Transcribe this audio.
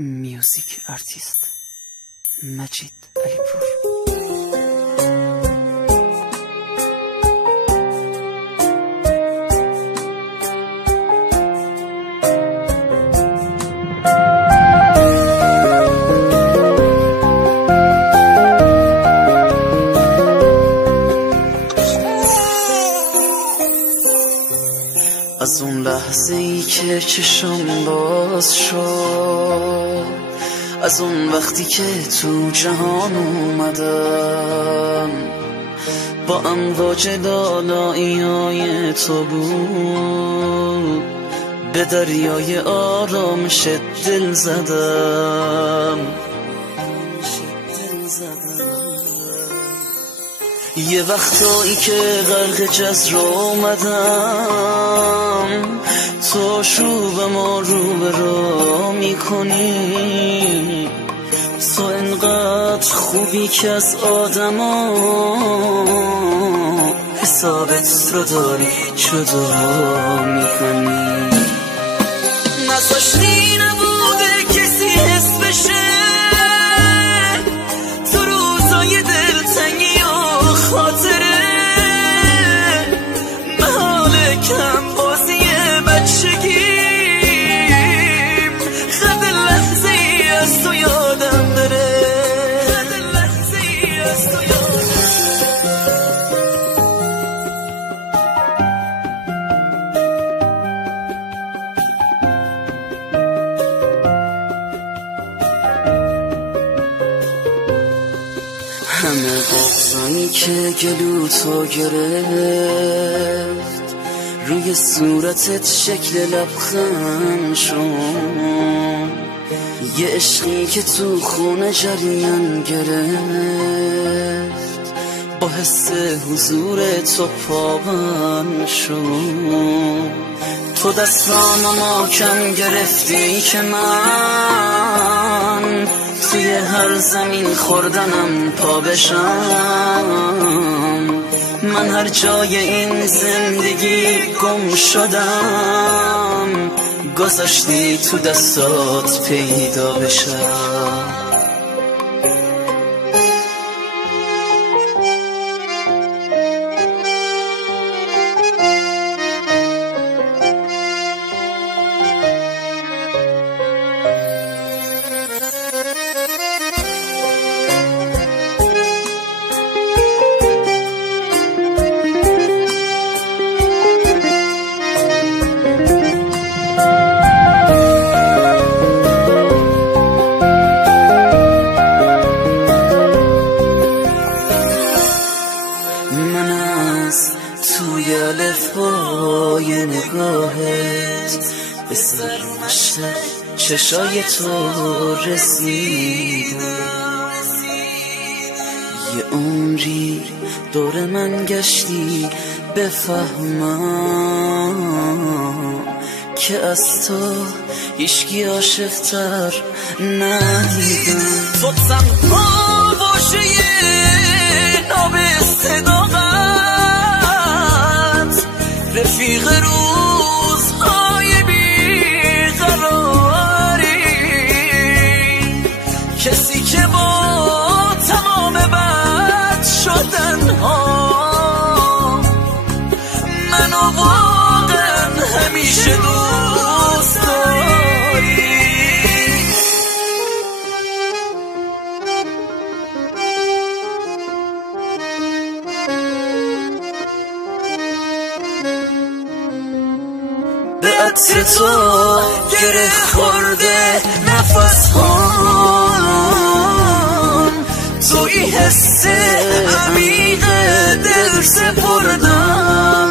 میوزیک آرتیست مجید علیپور. از اون لحظه ای که چشم باز شد، از اون وقتی که تو جهان اومدم، با امواج دالایی های تو بود، به دریای آرامش دل زدم. یه وقتایی که غرق جزر اومدم، تو شروع ما رو به رو میکنی. تو انقدر خوبی که از آدما حسابت رو داری جدا میکنی. نذاشتی نبوده کسی حس بشه تو روزای دلتنگی و خاطره، محال کم بازی بچگیم، خد لحظه ای از تو یادم بره، خد لحظه ای از تو یادم همه بغضانی که گلو تو گرفت، روی صورتت شکل لبخند شد. یه عشقی که تو خونه جریان گرفت، با حس حضور تو پابند شد. تو دستانو محکم گرفتی که من توی هر زمین خوردنم پا بشم. من هر جای این زندگی گم شدم، گذاشتی تو دستات پیدا بشم. توی الفبای نگاهت به سرمشق چشای تو رسیدم. یه عمری دور من گشتی بفهمم که از تو هیچکی عاشق‌تر ندیدم. تو تنها باشه ناب صداقت، رفیق روزهای بیقراری، کسی که با تمام بد شدنها منو واقعا همیشه دوست داری. به عطر تو گره خورده نفس هام، توی حس عمیق دل سپردم.